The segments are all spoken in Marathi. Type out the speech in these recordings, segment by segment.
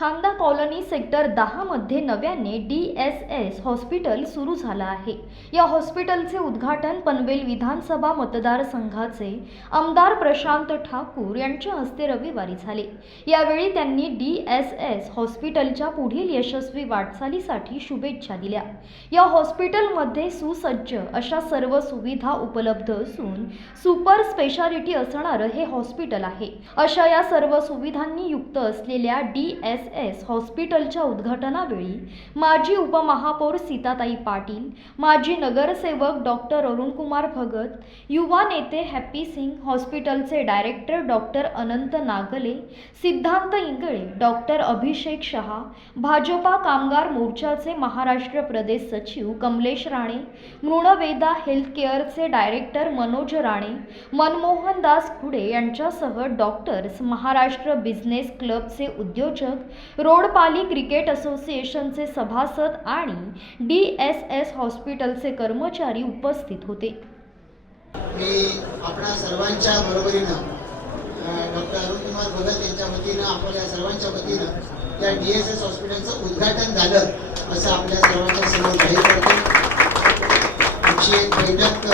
खांदा कॉलनी सेक्टर दहामध्ये नव्याने डी एस एस हॉस्पिटल सुरू झालं आहे. या हॉस्पिटलचे उद्घाटन पनवेल विधानसभा मतदारसंघाचे आमदार प्रशांत ठाकूर यांच्या हस्ते रविवारी झाले. यावेळी त्यांनी डी एस एस हॉस्पिटलच्या पुढील यशस्वी वाटचालीसाठी शुभेच्छा दिल्या. या हॉस्पिटलमध्ये सुसज्ज अशा सर्व सुविधा उपलब्ध असून सुपर स्पेशालिटी असणारं हे हॉस्पिटल आहे. अशा या सर्व सुविधांनी युक्त असलेल्या डी एस एस हॉस्पिटलच्या उद्घाटनावेळी माजी उपमहापौर सीताताई पाटील माजी नगरसेवक डॉक्टर अरुणकुमार भगत युवा नेते हॅप्पी सिंग हॉस्पिटलचे director doctor Anant Nagle Siddhant Ingle doctor Abhishek Shah Bhajapa कामगार मोर्चाचे महाराष्ट्र प्रदेश सचिव कमलेश राणे मृणवेदा हेल्थ केअरचे डायरेक्टर मनोज राणे मनमोहन दास खुडे यांच्यासह डॉक्टर्स महाराष्ट्र बिझनेस क्लबचे उद्योजक रोडपाली क्रिकेट असोसिएशनचे सभासद आणि डी एस एस हॉस्पिटलचे कर्मचारी उपस्थित होते. मी आपणा सर्वांच्या बरोबरीनं डॉक्टर अरुण कुमार भगत यांच्या वतीनं आपल्या सर्वांच्या वतीनं या डी एस एस हॉस्पिटलचं उद्घाटन झालं असं आपल्या सर्वांच्या समोर जाहीर करतो. आमची एक बैठक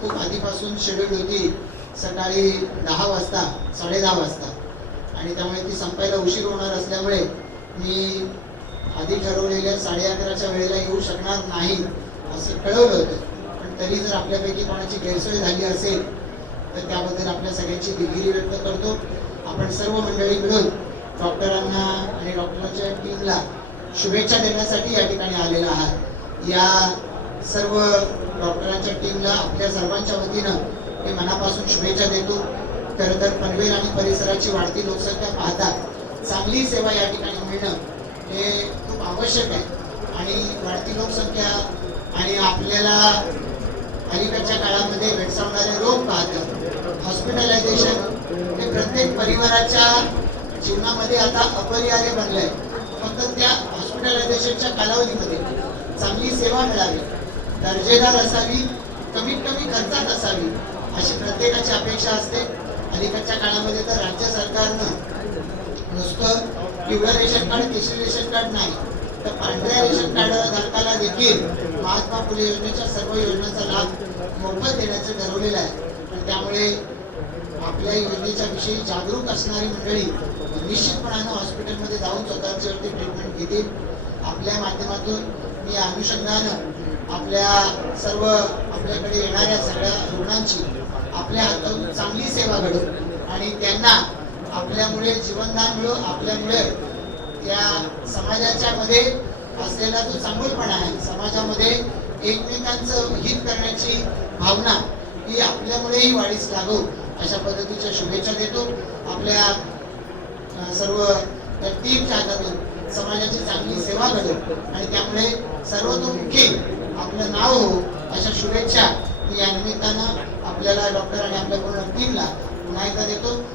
खूप आधीपासून शेड्यूल होती. सकाळी दहा वाजता साडेदहा वाजता. आणि त्यामुळे ती संपायला उशीर होणार असल्यामुळे मी आधी ठरवलेल्या साडे अकराच्या वेळेला येऊ शकणार नाही असं कळवलं होतं. पण तरी जर आपल्यापैकी कोणाची गैरसोय झाली असेल तर त्याबद्दल आपल्या सगळ्यांची दिलगिरी व्यक्त करतो. आपण सर्व मंडळी मिळून डॉक्टरांना आणि डॉक्टरांच्या टीमला शुभेच्छा देण्यासाठी या ठिकाणी आलेला आहात. या सर्व डॉक्टरांच्या टीमला आपल्या सर्वांच्या वतीनं मी मनापासून शुभेच्छा देतो. खरं तर पनवेल आणि परिसराची वाढती लोकसंख्या पाहता चांगली सेवा या ठिकाणी मिळणं हे खूप आवश्यक आहे. आणि वाढती लोकसंख्या आणि आपल्याला अलीकडच्या काळामध्ये भेडसावणारे रोग पाहतं हॉस्पिटलायझेशन हे प्रत्येक परिवाराच्या जीवनामध्ये आता अपरिहार्य बनलंय. फक्त त्या हॉस्पिटलायझेशनच्या कालावधीमध्ये चांगली सेवा मिळावी दर्जेदार असावी कमीत कमी खर्चात असावी अशी प्रत्येकाची अपेक्षा असते. अलीकडच्या काळामध्ये तर राज्य सरकारनं नुसतं पिवळं रेशन कार्ड केशरी रेशन कार्ड नाही तर पांढऱ्या रेशन कार्ड धारकाला देखील महात्मा फुले योजनेच्या सर्व योजनांचा लाभ मोफत देण्याचं ठरवलेलं आहे. त्यामुळे आपल्या योजनेच्या विषयी जागरूक असणारी मंडळी निश्चितपणानं हॉस्पिटलमध्ये जाऊन स्वतःची वरती ट्रीटमेंट घेतील. आपल्या माध्यमातून मी अनुषंगानं आपल्या सर्व आपल्याकडे येणाऱ्या सगळ्या रुग्णांची आपल्या हातात सेवा घडो आणि त्यांना आपल्यामुळे जीवनदान मिळो आपल्यामुळे त्या समाजाच्या मध्ये असलेला जो चांगलपणा आहे समाजामध्ये एकमेकांचं हित करण्याची भावना ही आपल्यामुळेही वाढीस लागो अशा पद्धतीच्या शुभेच्छा देतो. आपल्या सर्व व्यक्तींच्या हातातून समाजाची चांगली सेवा घडो आणि त्यामुळे सर्वतोमुखी आपलं नाव हो अशा शुभेच्छा या निमित्तानं आपल्याला डॉक्टर आणि आपल्या पूर्ण पुन्हा एकदा देतो.